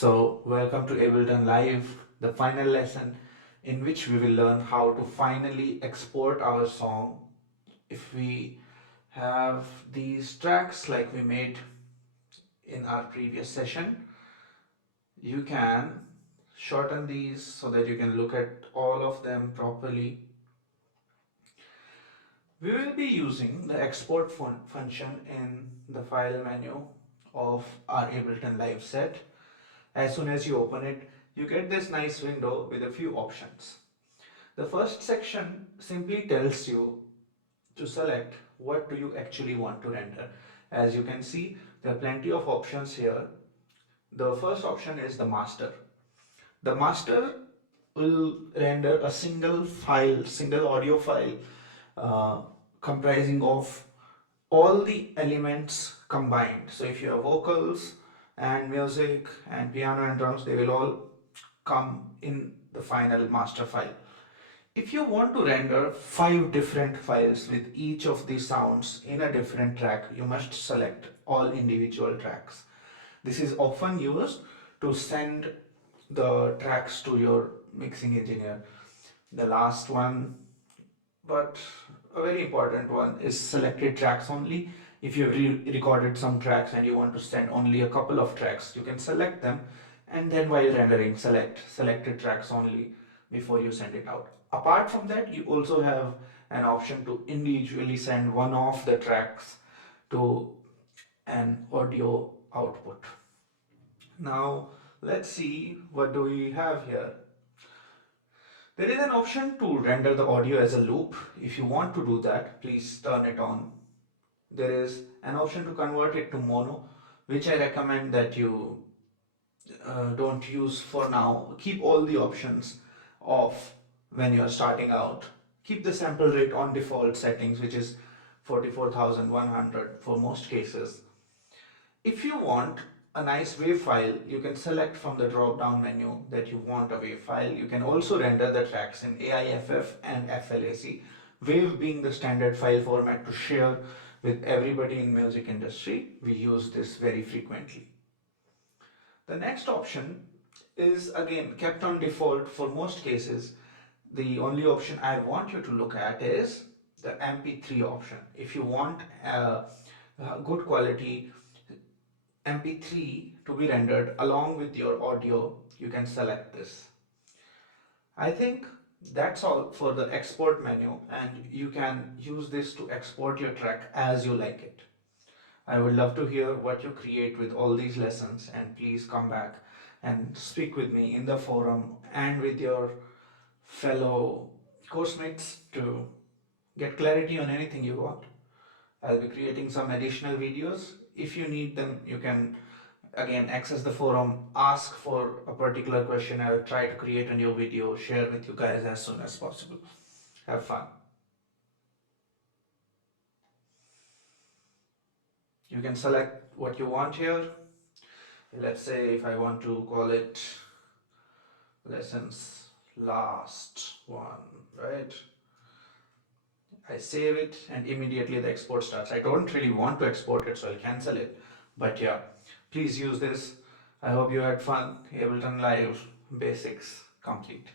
So, welcome to Ableton Live, the final lesson in which we will learn how to finally export our song. If we have these tracks like we made in our previous session, you can shorten these so that you can look at all of them properly. We will be using the export function in the file menu of our Ableton Live set. As soon as you open it, you get this nice window with a few options. The first section simply tells you to select what do you actually want to render. As you can see, there are plenty of options here. The first option is the master. The master will render a single file, single audio file uh, comprising of all the elements combined. So if you have vocals and music and piano and drums, they will all come in the final master file. If you want to render 5 different files with each of these sounds in a different track, you must select all individual tracks. This is often used to send the tracks to your mixing engineer. The last one, but a very important one, is selected tracks only. If you've recorded some tracks and you want to send only a couple of tracks, you can select them and then while rendering select selected tracks only before you send it out. Apart from that, you also have an option to individually send one of the tracks to an audio output. Now let's see what do we have here. There is an option to render the audio as a loop. If you want to do that, please turn it on. There is an option to convert it to mono, which I recommend that you don't use for now. Keep all the options off when you're starting out. Keep the sample rate on default settings, which is 44,100 for most cases. If you want a nice wave file, you can select from the drop down menu that you want a wave file. You can also render the tracks in AIFF and FLAC, wave being the standard file format to share with everybody in music industry. We use this very frequently. The next option is again kept on default for most cases. The only option I want you to look at is the MP3 option. If you want a good quality MP3 to be rendered along with your audio, you can select this. I think that's all for the export menu, and you can use this to export your track as you like it. I would love to hear what you create with all these lessons, and please come back and speak with me in the forum and with your fellow course mates to get clarity on anything you want. I'll be creating some additional videos. If you need them, you can again access the forum, ask for a particular question. I will try to create a new video, share with you guys as soon as possible. Have fun. You can select what you want here. Let's say if I want to call it lessons last one, right? I save it and immediately the export starts. I don't really want to export it, so I'll cancel it. But yeah, please use this. I hope you had fun. Ableton Live basics complete.